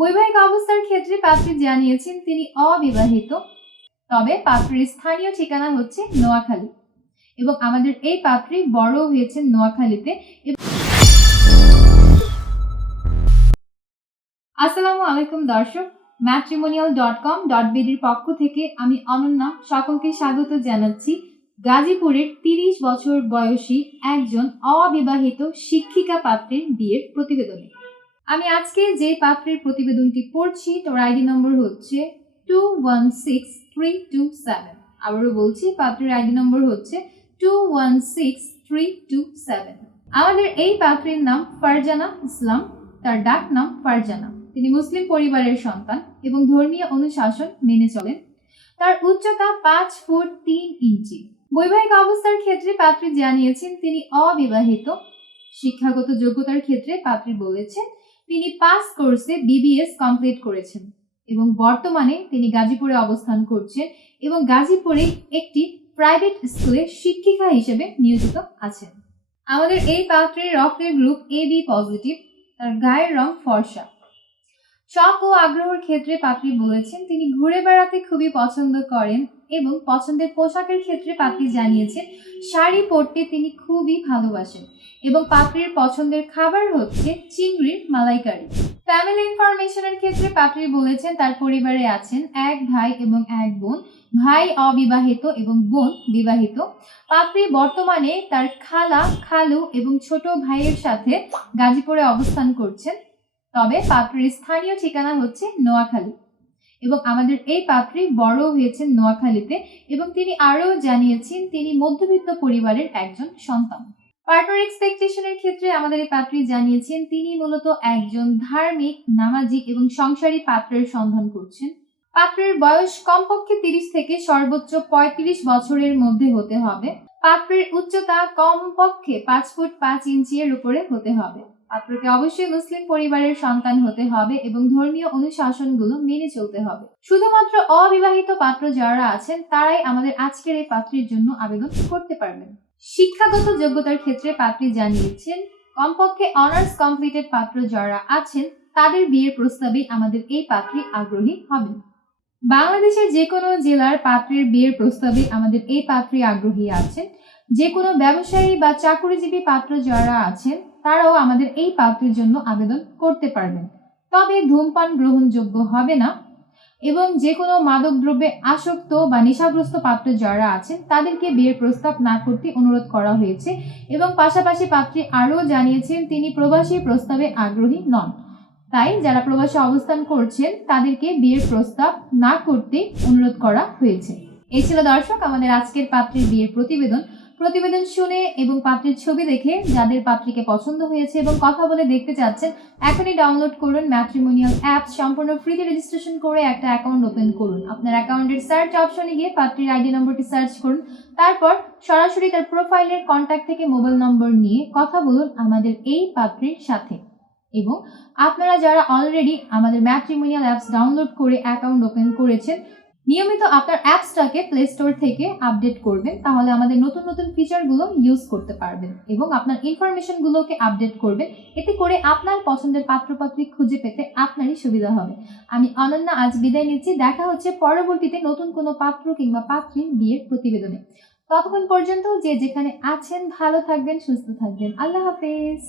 বৈবাহিক অবস্থার ক্ষেত্রে পাত্রী জানিয়েছেন তিনি অবিবাহিত। তবে পাত্রীর স্থানীয় ঠিকানা হচ্ছে নোয়াখালী এবং আমাদের এই পাত্রী বড় হয়েছেন নোয়াখালীতে আসসালামু আলাইকুম দর্শক ম্যাট্রিমোনিয়াল ডট কম ডট বিডির পক্ষ থেকে আমি অনন্যা সকলকে স্বাগত জানাচ্ছি। গাজীপুরের তিরিশ বছর বয়সী একজন অবিবাহিত শিক্ষিকা পাত্রের বিয়ের প্রতিবেদনে। আমি আজকে যে পাত্রের প্রতিবেদনটি পড়ছি, তোর আইডি নম্বর হচ্ছে two one six three two seven আবারও বলছি, পাত্রের আইডি নম্বর হচ্ছে two one six three two seven আমাদের এই পাত্রের নাম ফারজানা ইসলাম, তার ডাক নাম ফারজানা। তিনি মুসলিম পরিবারের সন্তান এবং ধর্মীয় অনুশাসন মেনে চলেন। তার উচ্চতা পাঁচ ফুট তিন ইঞ্চি। বৈবাহিক অবস্থার ক্ষেত্রে পাত্রী জানিয়েছেন তিনি অবিবাহিত। শিক্ষাগত যোগ্যতার ক্ষেত্রে পাত্রী বলেছেন তিনি পাস কোর্সে বিবিএস কমপ্লিট করেছেন এবং বর্তমানে তিনি গাজীপুরে অবস্থান করছেন এবং গাজীপুরে একটি প্রাইভেট স্কুলে শিক্ষিকা হিসেবে নিয়োজিত আছেন। আমাদের এই পাত্রের রক্তের গ্রুপ এ বি পজিটিভ তার গায়ের রং ফর্সা। শখ ও আগ্রহের ক্ষেত্রে পাত্রী বলেছেন, তিনি ঘুরে বেড়াতে খুবই পছন্দ করেন এবং পছন্দের পোশাকের ক্ষেত্রে পাপড়ি জানিয়েছেন শাড়ি পরতে তিনি খুবই ভালোবাসেন এবং পাপড়ির পছন্দের খাবার হচ্ছে চিংড়ির মালাইকারি। ফ্যামিলি ইনফরমেশনের ক্ষেত্রে পাপড়ি বলেছেন, তার পরিবারে আছেন এক ভাই এবং এক বোন। ভাই অবিবাহিত এবং বোন বিবাহিত। পাপড়ি বর্তমানে তার খালা খালু এবং ছোট ভাইয়ের সাথে গাজীপুরে অবস্থান করছেন। তবে পাপড়ির স্থানীয় ঠিকানা হচ্ছে নোয়াখালী। এবং আমাদের এই পাত্রী বড় হয়েছেন নোয়াখালীতে এবং তিনি আরও জানিয়েছেন তিনি মধ্যবিত্ত পরিবারের একজন সন্তান। পার্টনার এক্সপেকটেশনের ক্ষেত্রে আমাদের এই পাত্রী জানিয়েছেন, তিনি মূলত একজন ধার্মিক নামাজি এবং সংসারী পাত্রের সন্ধান করছেন। পাত্রের বয়স কমপক্ষে তিরিশ থেকে সর্বোচ্চ পঁয়ত্রিশ বছরের মধ্যে হতে হবে। পাত্রের উচ্চতা কমপক্ষে পাঁচ ফুট পাঁচ ইঞ্চি এর উপরে হতে হবে। পাত্রকে অবশ্যই মুসলিম পরিবারের সন্তান হতে হবে এবং ধর্মীয় অনুশাসনগুলো মেনে চলতে হবে। শুধুমাত্র অবিবাহিত পাত্র যারা আছেন, তারাই আমাদের আজকের এই পাত্রীর জন্য আবেদন করতে পারবেন। শিক্ষাগত যোগ্যতার ক্ষেত্রে পাত্রী জানিয়েছেন, কমপক্ষে অনার্স কমপ্লিটেড পাত্র যারা আছেন, তাদের বিয়ের প্রস্তাবে আমাদের এই পাত্রী আগ্রহী হবেন। বাংলাদেশের যে কোনো জেলার পাত্রের বিয়ের প্রস্তাবে আমাদের এই পাত্রী আগ্রহী আছেন। যে কোনো ব্যবসায়ী বা চাকরিজীবী পাত্র যারা আছেন, তারাও আমাদের এই পাত্রের জন্য আবেদন করতে পারবেন। তবে ধূমপান গ্রহণযোগ্য হবে না এবং যে কোনো মাদকদ্রব্যে আসক্ত বা নেশাগ্রস্ত পাত্র যারা আছেন, তাদেরকে বিয়ের প্রস্তাব না করতে অনুরোধ করা হয়েছে এবং পাশাপাশি পাত্রী আরও জানিয়েছেন, তিনি প্রবাসী প্রস্তাবে আগ্রহী নন। তাই যারা প্রবাসে অবস্থান করছেন, তাদেরকে বিয়ের প্রস্তাব না করতে অনুরোধ করা হয়েছে। এই ছিল দর্শক, আমাদের আজকের পাত্রীর বিয়ের প্রতিবেদন। প্রতিবেদন শুনে এবং পাত্রের ছবি দেখে যাদের পাত্রীকে পছন্দ হয়েছে এবং কথা বলে দেখতে চাচ্ছেন, এখনই ডাউনলোড করুন ম্যাট্রিমোনিয়াল অ্যাপ সম্পূর্ণ ফ্রিতে রেজিস্ট্রেশন করে একটা অ্যাকাউন্ট ওপেন করুন। আপনার অ্যাকাউন্টের সার্চ অপশনে গিয়ে পাত্রীর আইডি নম্বরটি সার্চ করুন। তারপর সরাসরি তার প্রোফাইলের কন্ট্যাক্ট থেকে মোবাইল নম্বর নিয়ে কথা বলুন আমাদের এই পাত্রীর সাথে। এবং আপনারা যারা অলরেডি আমাদের ম্যাট্রিমোনিয়াল অ্যাপস ডাউনলোড করে অ্যাকাউন্ট ওপেন করেছেন, নিয়মিত আপনার অ্যাপসটাকে প্লে স্টোর থেকে আপডেট করবেন, তাহলে আমাদের নতুন নতুন ফিচারগুলো ইউজ করতে পারবেন এবং আপনার ইনফরমেশনগুলোকে আপডেট করবেন। এতে করে আপনার পছন্দের পাত্রপাত্রী খুঁজে পেতে আপনারই সুবিধা হবে। আমি অনন্যা আজ বিদায় নিচ্ছি। দেখা হচ্ছে পরবর্তীতে নতুন কোনো পাত্র কিংবা পাত্রীর বিয়ের প্রতিবেদনে। ততক্ষণ পর্যন্ত যে যেখানে আছেন ভালো থাকবেন, সুস্থ থাকবেন। আল্লাহ হাফেজ।